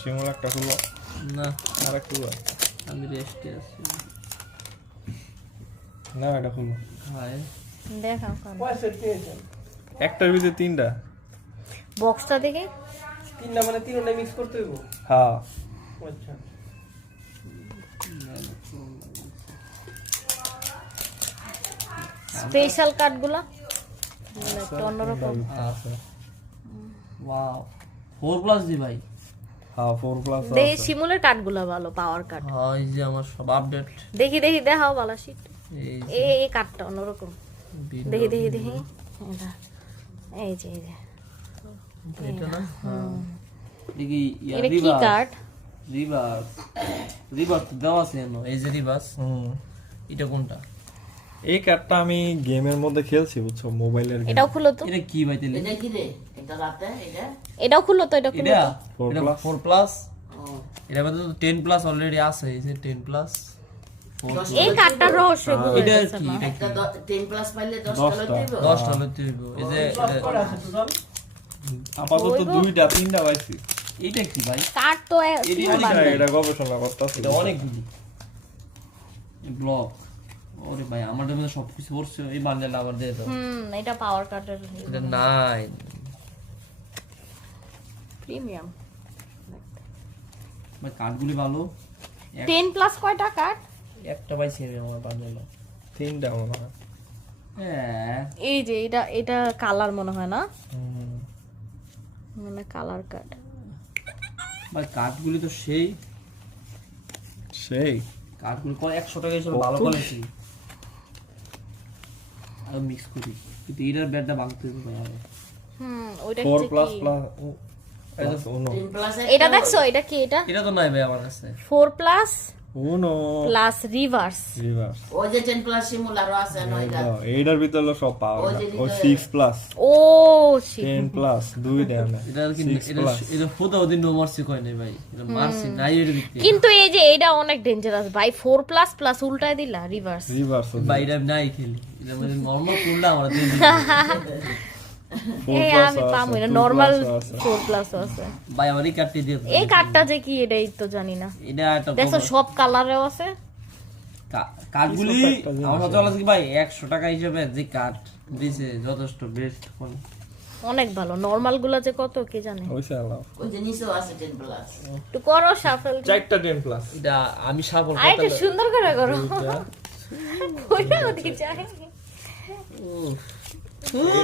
শিমুল একটা খুলবো না আর একটা খুলবো আমি রেস্টে আছি না এটা খুলবো হায় দেখাও কোন একটার ভিতরে তিনটা বক্সটা দেখে তিনটা মানে তিনটা মিক্স করতে হইব হ্যাঁ আচ্ছা স্পেশাল কার্ডগুলো একটু অন্যরকম ওয়াও 4+ দি ভাই হ্যাঁ 4+ দেখি শিমুলের কার্ডগুলো ভালো পাওয়ার কার্ড হ্যাঁ এই যে আমার সব আপডেট দেখি দেখাও ভালো শীত এই এই কার্ডটা অন্যরকম দেখি এটা এই যে এটা না দেখি এটা কি কার্ড রিভার্স দেওয়া আছে এনো এই যে রিভার্স এটা কোনটা এই কার্ডটা আমি গেমের মধ্যে খেলছি বুঝছো মোবাইলের গেম এটাও খুলো তো এটা কি ভাই তাহলে এটা কি রে এটা রাতে এটা এটাও খুলো তো এটা খুলো এটা তো 4+? 4+ এটা মধ্যে তো 10+ অলরেডি আছে এই যে 10+ এই কার্ডটার রহস্য এটা বুঝতেছ কি না এটা একটা 10 প্লাস পাইলে 10 10 টাকা টা। দিব 10 ডলার দিব এই যে কটা আছে টোটাল আপাতত দুইটা তিনটা পাইছি এটা কি ভাই কার্ড তো এটা গবেষণা করতেছি এটা অনেকগুলি ব্লক ওরে ভাই আমার মধ্যে সবকিছু পড়ছে এই বান্ডেল আবার দিয়ে দাও এটা পাওয়ার কার্ডের এটা নাই প্রিমিয়াম ভাই কার্ডগুলি ভালো 10 প্লাস কয়টা কার্ড একটা পাইছি আমি আমার বান্ডেল তিনটা মনে হয় হ্যাঁ এই যে এটা কালার মনে হয় না হুম। মানে কালার কার্ড ভাই কার্ডগুলি তো সেই সেই কার্ডগুলি 100 টাকা হিসেবে ভালো কোয়ালিটি আর মিক্স করি কিন্তু এটার ব্যাটটা ভাঙতে হবে ভাই আরো ওইটা 4+ হচ্ছে প্লাস কি প্লাস উনো 10 প্লাস এটা দেখছো এটা কি এটা এটা তো নাই ভাই আমার কাছে 4 প্লাস উনো প্লাস রিভার্স রিভার্স ওই যে 10 প্লাস সিমুলার আছে না এটা এইটার ভিতরে সব পাওয়া ওই যায় যে ও ভিতরে- 6+ ও shit 10+ দুই দেয় না এটা কি 6+। এটা ফুটা ওদিন নো মারছি কয় নাই ভাই এটা মারছি নাই এর ভিতরে কিন্তু এই যে এটা অনেক ডেঞ্জারাস ভাই 4 প্লাস প্লাস উল্টায় দিলা রিভার্স রিভার্স ভাই এটা নাই খেলি এটা মানে নরমাল কোনটা আমার দিন এই আমি পামু না নরমাল 4 প্লাস আছে ভাই আমার এই কার্ডটি দিয়ে দাও। এই কার্ডটা যে কি এটাই তো জানি না এটা একটা দেখো সব কালারেও আছে কার্ডগুলি কিছু একটা জিনিস আমার সাথে বলা কি ভাই 100 টাকা হিসেবে যে কার্ড দিছে যথেষ্ট বেস্ট কোন অনেক ভালো নরমাল গুলা যে কত কে জানে ওইসে আলাও ওই যে নিচেও আছে 10 প্লাস একটু করো শাফল চারটা 10+ এটা আমি সাবল আর একটু সুন্দর করে করো কইরা দি যায় পুরো